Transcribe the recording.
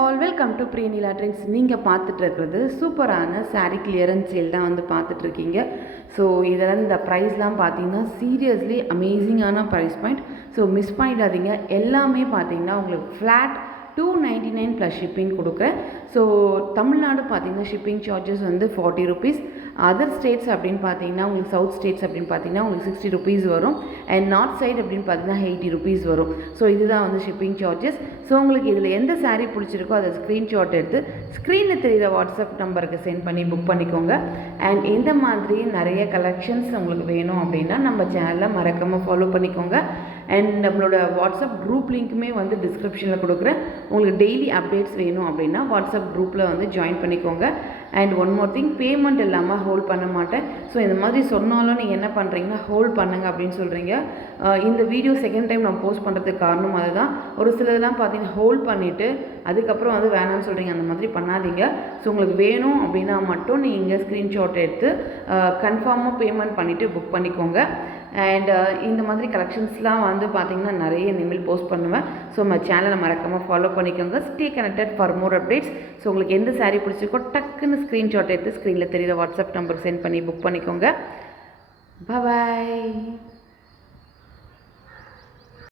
All welcome to Priyanila trends. நீங்கள் பார்த்துட்டு இருக்கிறது சூப்பரான சாரீ கிளியரன்ஸ் சேல் தான் வந்து பார்த்துட்ருக்கீங்க. ஸோ இதெல்லாம் இந்த ப்ரைஸ்லாம் பார்த்தீங்கன்னா சீரியஸ்லி அமேசிங்கான ப்ரைஸ் பாயிண்ட். ஸோ மிஸ் பண்ணிடாதீங்க. எல்லாமே பார்த்தீங்கன்னா உங்களுக்கு ஃப்ளாட் $299 ப்ளஸ் ஷிப்பிங் கொடுக்குறேன். ஸோ தமிழ்நாடு பார்த்தீங்கன்னா ஷிப்பிங் சார்ஜஸ் வந்து ₹40. அதர் ஸ்டேட்ஸ் அப்படின்னு பார்த்தீங்கன்னா உங்களுக்கு சவுத் ஸ்டேட்ஸ் அப்படின்னு பார்த்தீங்கன்னா உங்களுக்கு ₹60 வரும். அண்ட் நார்த் சைடு அப்படின்னு பார்த்தீங்கன்னா ₹80 வரும். ஸோ இதுதான் வந்து ஷிப்பிங் சார்ஜஸ். ஸோ உங்களுக்கு இதில் எந்த சாரீ பிடிச்சிருக்கோ அதை ஸ்க்ரீன்ஷாட் எடுத்து ஸ்க்ரீனில் தெரிகிற வாட்ஸ்அப் நம்பருக்கு சென்ட் பண்ணி புக் பண்ணிக்கோங்க. அண்ட் இந்த மாதிரி நிறைய கலெக்ஷன்ஸ் உங்களுக்கு வேணும் அப்படின்னா நம்ம சேனலில் மறக்காமல் ஃபாலோ பண்ணிக்கோங்க. அண்ட் நம்மளோட வாட்ஸ்அப் குரூப் லிங்க்குமே வந்து டிஸ்கிரிப்ஷனில் கொடுக்குறேன். உங்களுக்கு டெய்லி அப்டேட்ஸ் வேணும் அப்படின்னா வாட்ஸ்அப் குரூப்பில் வந்து ஜாயின் பண்ணிக்கோங்க. And one more thing, payment இல்லாமல் ஹோல்ட் பண்ண மாட்டேன். ஸோ இந்த மாதிரி சொன்னாலும் நீங்கள் என்ன பண்ணுறீங்கன்னா ஹோல்ட் பண்ணுங்கள் அப்படின்னு சொல்கிறீங்க. இந்த வீடியோ செகண்ட் டைம் நான் போஸ்ட் பண்ணுறதுக்கு காரணம் அதுதான். ஒரு சிலதெல்லாம் பார்த்தீங்கன்னா ஹோல்ட் பண்ணிவிட்டு அதுக்கப்புறம் வந்து வேணாம்னு சொல்கிறீங்க. அந்த மாதிரி பண்ணாதீங்க. ஸோ உங்களுக்கு வேணும் அப்படின்னா மட்டும் நீங்கள் ஸ்க்ரீன்ஷாட் எடுத்து கன்ஃபார்மாக பேமெண்ட் பண்ணிவிட்டு புக் பண்ணிக்கோங்க. அண்ட் இந்த மாதிரி கலெக்ஷன்ஸ்லாம் வந்து பார்த்திங்கன்னா நிறைய இனிமேல் போஸ்ட் பண்ணுவேன். ஸோ நம்ம சேனலை மறக்காமல் ஃபாலோ பண்ணிக்கோங்க. Stay connected for more updates. So உங்களுக்கு எந்த சாரீ பிடிச்சிருக்கோ டக்குன்னு ஸ்க்ரீன்ஷாட் எடுத்து ஸ்க்ரீனில் தெரிகிற வாட்ஸ்அப் நம்பருக்கு சென்ட் பண்ணி புக் பண்ணிக்கோங்க. பாய்.